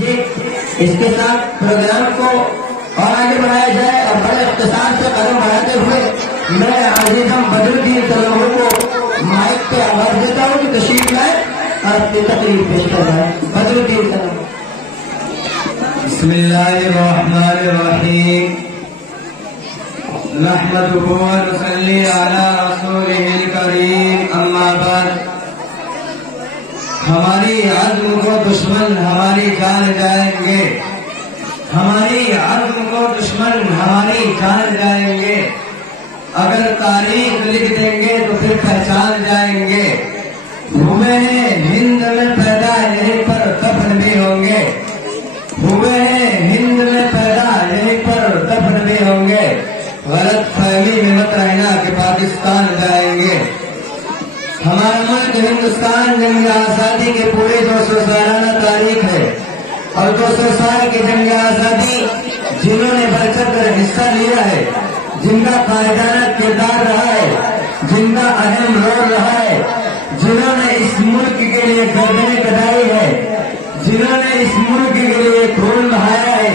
اس کے ساتھ پروگرام کو اور آگے بڑھایا جائے اور بڑے اختصار سے قدم بڑھاتے ہوئے میں عزیزم بدر الدین تلوہو کو مائک پہ آواز دیتا ہوں کہ تشریف لائے اور اپنی تقریر پیش کروائے. بدر الدین تلوہو. بسم اللہ الرحمن الرحیم. نحمده ونصلی علی رسولہ الکریم. اما بعد. ہماری عزم کو دشمن ہماری جان جائیں گے. ہماری عزم کو دشمن ہماری جان جائیں گے. اگر تاریخ لکھ دیں گے تو پھر پہچان جائیں گے. ہوئے ہیں ہند میں پیدا یہیں پر دفن بھی ہوں گے. ہوئے ہیں ہند میں پیدا یہیں پر دفن بھی ہوں گے. غلط فہمی میں مت رہنا کہ پاکستان جائیں گے. ہمارا ملک ہندوستان جنگ آزادی کے پورے 200 سالانہ تاریخ ہے اور 200 سال کی جنگ آزادی جنہوں نے بڑھ چڑھ کر حصہ لیا ہے، جن کا قائدانہ کردار رہا ہے، جن کا اہم رول رہا ہے، جنہوں نے اس ملک کے لیے گردنیں کٹائی ہے، جنہوں نے اس ملک کے لیے خون بہایا ہے،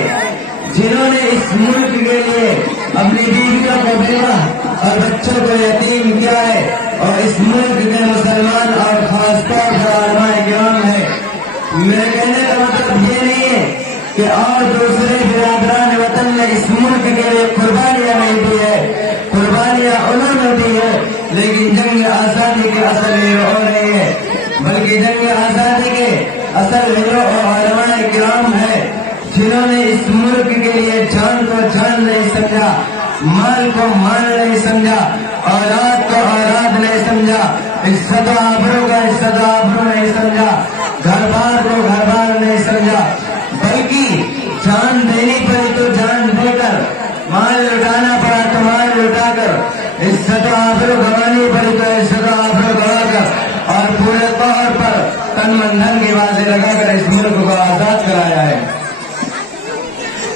جنہوں نے اس ملک کے لیے اپنی بیویوں کو بیوہ اور بچوں کو یتیم کیا ہے اور اس ملک کے مسلمان اور خاص طور پر علماء کرام ہے. میرے کہنے کا مطلب یہ نہیں ہے کہ اور دوسرے برادران وطن نے اس ملک کے لیے قربانیاں نہیں دی ہے. قربانیاں انہوں نے دی ہے، لیکن جنگ آزادی کے اصل ہیرو نہیں ہے، بلکہ جنگ آزادی کے اصل ہیرو اور علماء کرام ہے، جنہوں نے اس ملک کے لیے جان کو جان نہیں سمجھا، مال کو مال نہیں سمجھا، اولاد کو اولاد نہیں سمجھا، عزت و آبرو کا عزت و آبرو نہیں سمجھا، گھر بار کو گھر بار نہیں سمجھا، بلکہ جان دینی پڑی تو جان دے کر، مال لٹانا پڑا تو مال لٹا کر، عزت و آبرو گنوانی پڑی تو عزت و آبرو گنوا کر اور پورے طور پر تن من دھن کی بازی لگا کر اس ملک کو آزاد کرایا ہے.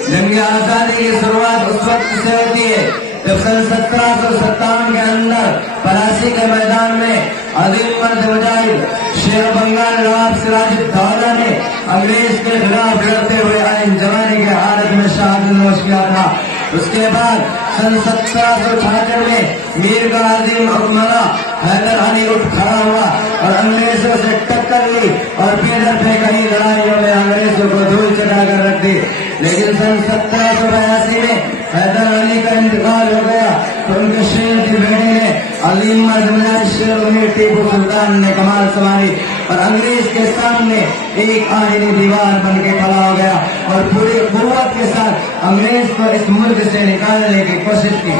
جنگ آزادی کی شروعات اس وقت سے ہوتی ہے جب سن 1757 کے اندر پلاسی کے میدان میں عظیم مرد مجاہد شیر بنگال نواب سراج الدولہ نے انگریز کے خلاف لڑتے ہوئے عین جوانی کے حالت میں شہادت نوش کیا تھا. اس کے بعد سن 1766 میں میر کا عظیم حکمراں حیدر علی اٹھ کھڑا ہوا اور انگریزوں سے ٹکر لی اور پیدل پہ کئی لڑائیوں میں انگریزوں کو دھول چٹا کر رکھ دی. لیکن سن 1782 میں حیدر علی کا انتقال ہو گیا تو ان کے شیر کی بیٹی نے عظیم مرد مجاہد شیر امیر ٹیپو سلطان نے کمال سنبھالی اور انگریز کے سامنے ایک آئینی دیوار بن کے کھڑا ہو گیا اور پوری قوت کے ساتھ انگریز کو اس ملک سے نکالنے کی کوشش کی.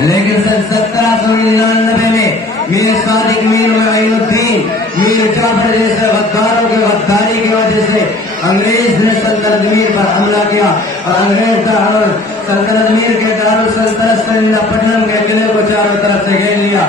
لیکن سن 1799 میں میر صادق میر معین الدین میر جعفر جیسے غداروں کی غداری کی وجہ سے انگریز نے سلطنت میر پر حملہ کیا اور انگریز سلطنت میر کے دارالسلطنت سرندہ پٹنم کے قلعے کو چاروں طرف سے گھیر لیا.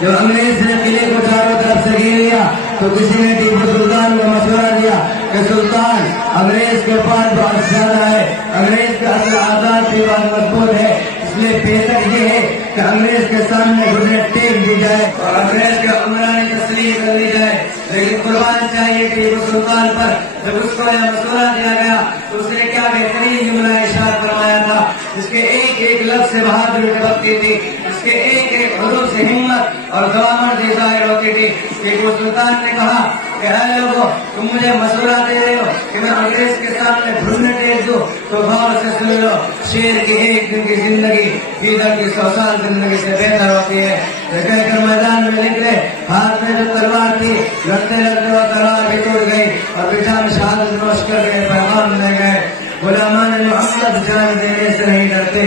جب انگریز نے قلعے کو چاروں طرف سے گھیر لیا تو کسی نے ٹیپو سلطان کو مشورہ دیا کہ سلطان انگریز کے پاس بہت زیادہ ہے، انگریز کا اصل آزاد بھی بہت مضبوط ہے، اس لیے بہتر یہ ہے کہ انگریز کے سامنے گھٹنے ٹیک دی جائے اور انگریز کے عمرانی تسلیم کر لی جائے. لیکن قربان چاہیے ٹیپو سلطان پر جب اس کو یہ مشورہ دیا گیا تو اس نے کیا بہترین جملہ ارشاد فرمایا تھا جس کے ایک ایک لفظ سے بہادری ٹپکتی تھی، اس کے ایک ایک حروف سے ہمت اور ضوامر ظاہر ہوتی تھی. ٹیپو سلطان نے کہا کہ اے لوگوں، تم مجھے مشورہ دے رہے ہو کہ میں انگریز کے سامنے گھٹنے ٹیک دوں تو غور سے سن لو، شیر کی ایک دن کی زندگی فیدر کی 100 سال زندگی سے بہتر ہوتی ہے. کہہ کر میدان میں نکلے، ہاتھ میں جو تلوار تھی لڑتے لڑتے وہ تلوار بھی ٹوٹ گئی اور پیٹھا میں شہادت نوش کر کے پیغام لے گئے. غلامان محمد جان دینے سے نہیں ڈرتے،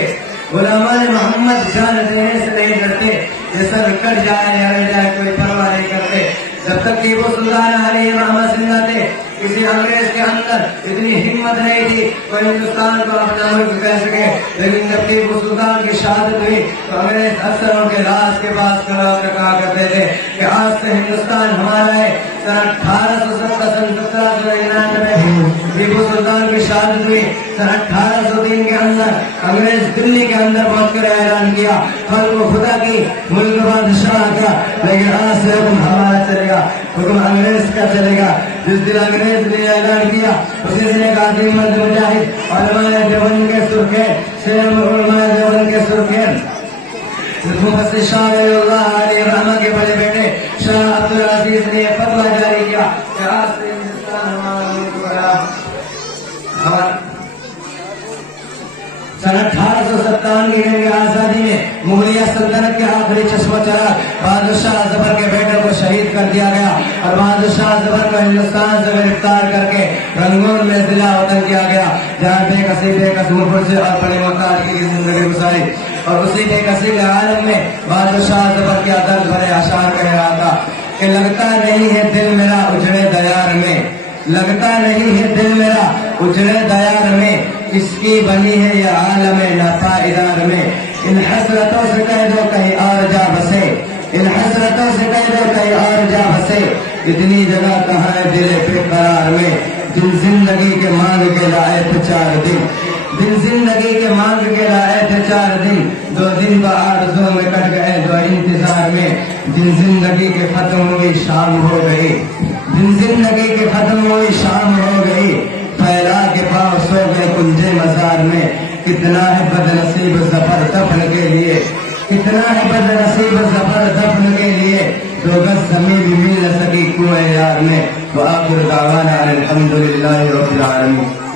غلامان محمد جان دینے سے نہیں ڈرتے، یہ سر کٹ جائے یا رہ جائے کوئی پرواہ نہیں کرتے. جب تک ٹیپو سلطان علیہ رحمت زندہ تھے کسی انگریز کے اندر اتنی ہمت نہیں تھی کوئی ہندوستان کو اپنا ملک کہہ سکے. لیکن جب ٹیپو سلطان کی شہادت ہوئی تو انگریز افسروں کے لاش کے پاس کھڑا ہو کر کہا کرتے تھے کہ آج سے ہندوستان ہمارا ہے. سن 1899 میں ٹیپو سلطان کی شہادت ہوئی. سن 1803 کے اندر انگریز دلی کے اندر پہنچ کر اعلان کیا خلق و خدا کی ملک بادشاہ کا، لیکن آج سے حکم ہمارا چلے گا، حکم انگریز کا چلے گا. جس دن انگریز نے اعلان کیا اسی دن ایک عظیم مرد مجاہد علماء دیوبند کے سرخیر شیر علماء دیوبند کے سرخیر مفسر شاہ ولی اللہ علیہ رحمہ کے بڑے بیٹے شاہ عبدالعزیز نے فتویٰ جاری کیا کہ آج سے ہندوستان ہمارا سن 1857 کی جنگ آزادی میں مغلیہ سلطنت کے آخری چشمہ چراغ بہادر شاہ ظفر کے بیٹے کو شہید کر دیا گیا اور بہادر شاہ ظفر کو ہندوستان سے گرفتار کر کے رنگون میں ضلع وطن کیا گیا جہاں بے کس مفر سے اور بڑے مکار کی زندگی گزاری اور اسی بے کسی کے عالم میں بہادر شاہ ظفر کیا درد بھرے اشعار کہہ رہا تھا کہ لگتا نہیں ہے دل میرا اجڑے دیار میں لگتا نہیں ہے دل میرا اجڑے دیار میں اس کی بنی ہے یہ عالم ناپائیدار میں ان حسرتوں سے کہہ دو کہیں اور جا بسے ان حسرتوں سے کہہ دو کہیں اور جا بسے اتنی جگہ کہاں ہے دل بے قرار میں دل زندگی کے مانگ کے لائے تھے 4 دن دل زندگی کے مانگ کے لائے تھے 4 دن 2 دن تو آرزوں میں کٹ گئے 2 انتظار میں دل زندگی کے ختم ہوئی شام ہو گئی دل زندگی کے ختم ہوئی شام ہو گئی پھیلا کے پاؤں سو گئے کنجے مزار میں کتنا ہے بد نصیب ظفر دفن کے لیے کتنا ہے بد نصیب ظفر دفن کے لیے 2 گز زمین بھی مل نہ سکی کنویں یار میں وآخر دعوانا الحمدللہ رب العالمین